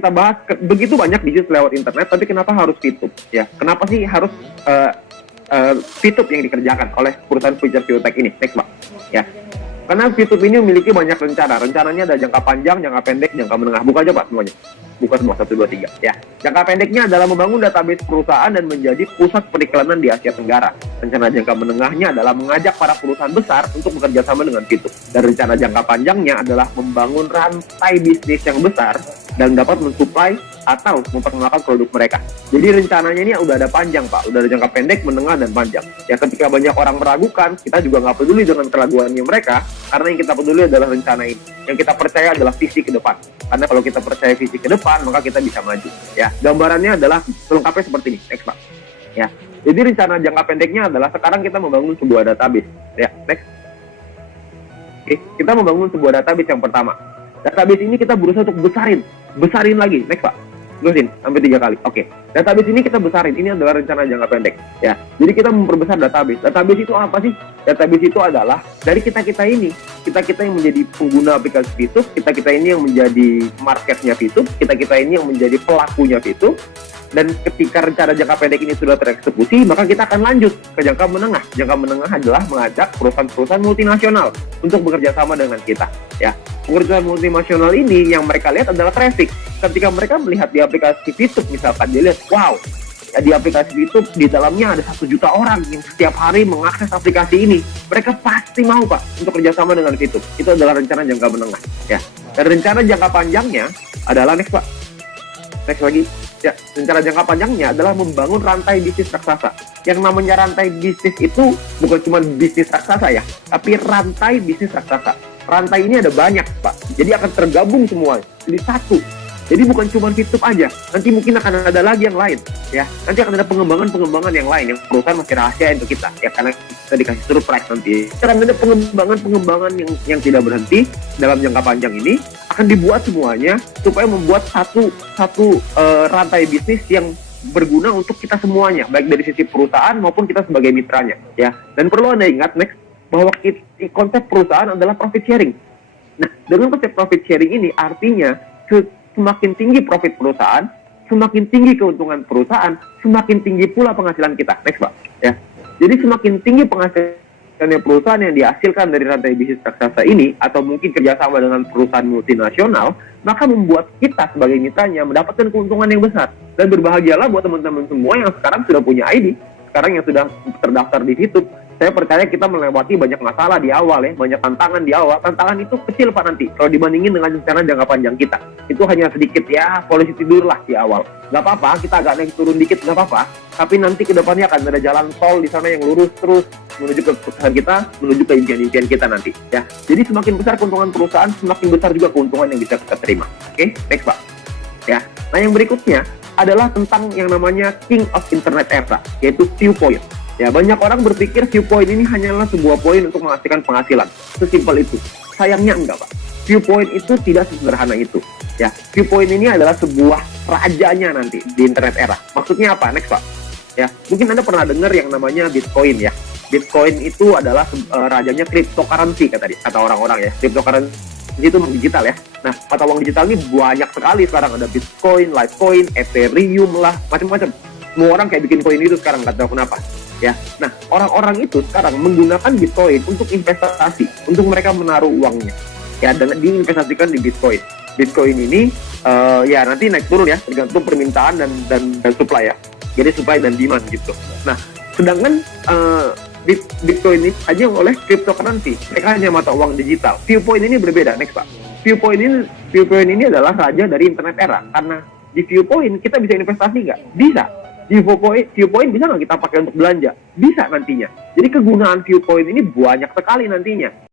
kita bahas begitu banyak bisnis lewat internet, tapi kenapa harus VTube? Ya, kenapa sih harus VTube yang dikerjakan oleh perusahaan Future Fuel-Tech ini? Next, Pak. Ya, karena VTube ini memiliki banyak rencana. Rencananya ada jangka panjang, jangka pendek, jangka menengah. Buka aja, Pak, semuanya. Buka semua, 1, 2, 3. Ya. Jangka pendeknya adalah membangun database perusahaan dan menjadi pusat periklanan di Asia Tenggara. Rencana jangka menengahnya adalah mengajak para perusahaan besar untuk bekerja sama dengan VTube. Dan rencana jangka panjangnya adalah membangun rantai bisnis yang besar dan dapat mensuplai atau memperkenalkan produk mereka. Jadi rencananya ini udah ada panjang, Pak. Udah ada jangka pendek, menengah, dan panjang. Ya, ketika banyak orang meragukan, kita juga nggak peduli dengan keraguannya mereka, karena yang kita peduli adalah rencana ini. Yang kita percaya adalah visi ke depan. Karena kalau kita percaya visi ke depan, maka kita bisa maju. Ya, gambarannya adalah selengkapnya seperti ini. Next, Pak. Ya, jadi rencana jangka pendeknya adalah sekarang kita membangun sebuah database. Ya, next. Oke, kita membangun sebuah database yang pertama. Database ini kita berusaha untuk besarin lagi. Next, Pak. Terusin sampai 3 kali. Oke. Database ini kita besarin. Ini adalah rencana jangka pendek. Ya. Jadi kita memperbesar database. Database itu apa sih? Database itu adalah dari kita ini. Kita yang menjadi pengguna aplikasi VTube, kita ini yang menjadi marketnya VTube, kita ini yang menjadi pelakunya VTube. Dan ketika rencana jangka pendek ini sudah tereksekusi, maka kita akan lanjut ke jangka menengah. Jangka menengah adalah mengajak perusahaan-perusahaan multinasional untuk bekerja sama dengan kita. Ya, perusahaan multinasional ini yang mereka lihat adalah traffic. Ketika mereka melihat di aplikasi VTube misalkan, dia lihat, wow, ya, di aplikasi VTube di dalamnya ada 1 juta orang yang setiap hari mengakses aplikasi ini. Mereka pasti mau, Pak, untuk kerjasama dengan VTube. Itu adalah rencana jangka menengah. Ya, dan rencana jangka panjangnya adalah next, Pak. Next lagi. Ya, rencana jangka panjangnya adalah membangun rantai bisnis raksasa. Yang namanya rantai bisnis itu bukan cuma bisnis raksasa ya, tapi rantai bisnis raksasa. Rantai ini ada banyak, Pak. Jadi akan tergabung semua jadi satu. Jadi bukan cuma VTube aja. Nanti mungkin akan ada lagi yang lain, ya. Nanti akan ada pengembangan yang lain yang perusahaan masih rahasia untuk kita, ya, karena kita dikasih surprise nanti. Karena ada pengembangan yang tidak berhenti dalam jangka panjang ini akan dibuat semuanya supaya membuat satu rantai bisnis yang berguna untuk kita semuanya, baik dari sisi perusahaan maupun kita sebagai mitranya, ya. Dan perlu Anda ingat next bahwa konsep perusahaan adalah profit sharing. Nah, dengan konsep profit sharing ini artinya semakin tinggi profit perusahaan, semakin tinggi keuntungan perusahaan, semakin tinggi pula penghasilan kita. Next, Pak. Ya. Jadi semakin tinggi penghasilan perusahaan yang dihasilkan dari rantai bisnis raksasa ini, atau mungkin kerjasama dengan perusahaan multinasional, maka membuat kita sebagai mitranya mendapatkan keuntungan yang besar. Dan berbahagialah buat teman-teman semua yang sekarang sudah punya ID, sekarang yang sudah terdaftar di VTube. Saya percaya kita melewati banyak masalah di awal ya, banyak tantangan di awal. Tantangan itu kecil, Pak, nanti kalau dibandingin dengan rencana jangka panjang kita. Itu hanya sedikit ya, polisi tidur lah di awal. Nggak apa-apa, kita agak naik turun dikit, nggak apa-apa. Tapi nanti ke depannya akan ada jalan tol di sana yang lurus terus menuju ke perusahaan kita, menuju ke impian-impian kita nanti. Ya, jadi semakin besar keuntungan perusahaan, semakin besar juga keuntungan yang bisa kita terima. Oke, next, Pak. Ya, nah yang berikutnya adalah tentang yang namanya King of Internet Era, yaitu Viewpoint. Ya, banyak orang berpikir Viewpoint ini hanyalah sebuah poin untuk menghasilkan penghasilan. Sesimpel itu. Sayangnya enggak, Pak. Viewpoint itu tidak sesederhana itu. Ya, Viewpoint ini adalah sebuah rajanya nanti di internet era. Maksudnya apa? Next, Pak. Ya, mungkin Anda pernah dengar yang namanya Bitcoin ya. Bitcoin itu adalah rajanya cryptocurrency kata orang-orang ya. Cryptocurrency itu digital ya. Nah, mata uang digital ini banyak sekali sekarang, ada Bitcoin, Litecoin, Ethereum lah, macam-macam. Semua orang kayak bikin koin itu sekarang, nggak tahu kenapa. Ya, nah orang-orang itu sekarang menggunakan Bitcoin untuk investasi, untuk mereka menaruh uangnya, ya, dan diinvestasikan di Bitcoin. Bitcoin ini, ya nanti naik turun ya, tergantung permintaan dan supply ya. Jadi supply dan demand gitu. Nah, sedangkan Bitcoin ini hanya oleh cryptocurrency, mereka hanya mata uang digital. Viewpoint ini berbeda, next, Pak. Viewpoint ini adalah raja dari internet era, karena di Viewpoint kita bisa investasi nggak? Bisa. Di Viewpoint bisa nggak kita pakai untuk belanja? Bisa nantinya. Jadi kegunaan Viewpoint ini banyak sekali nantinya.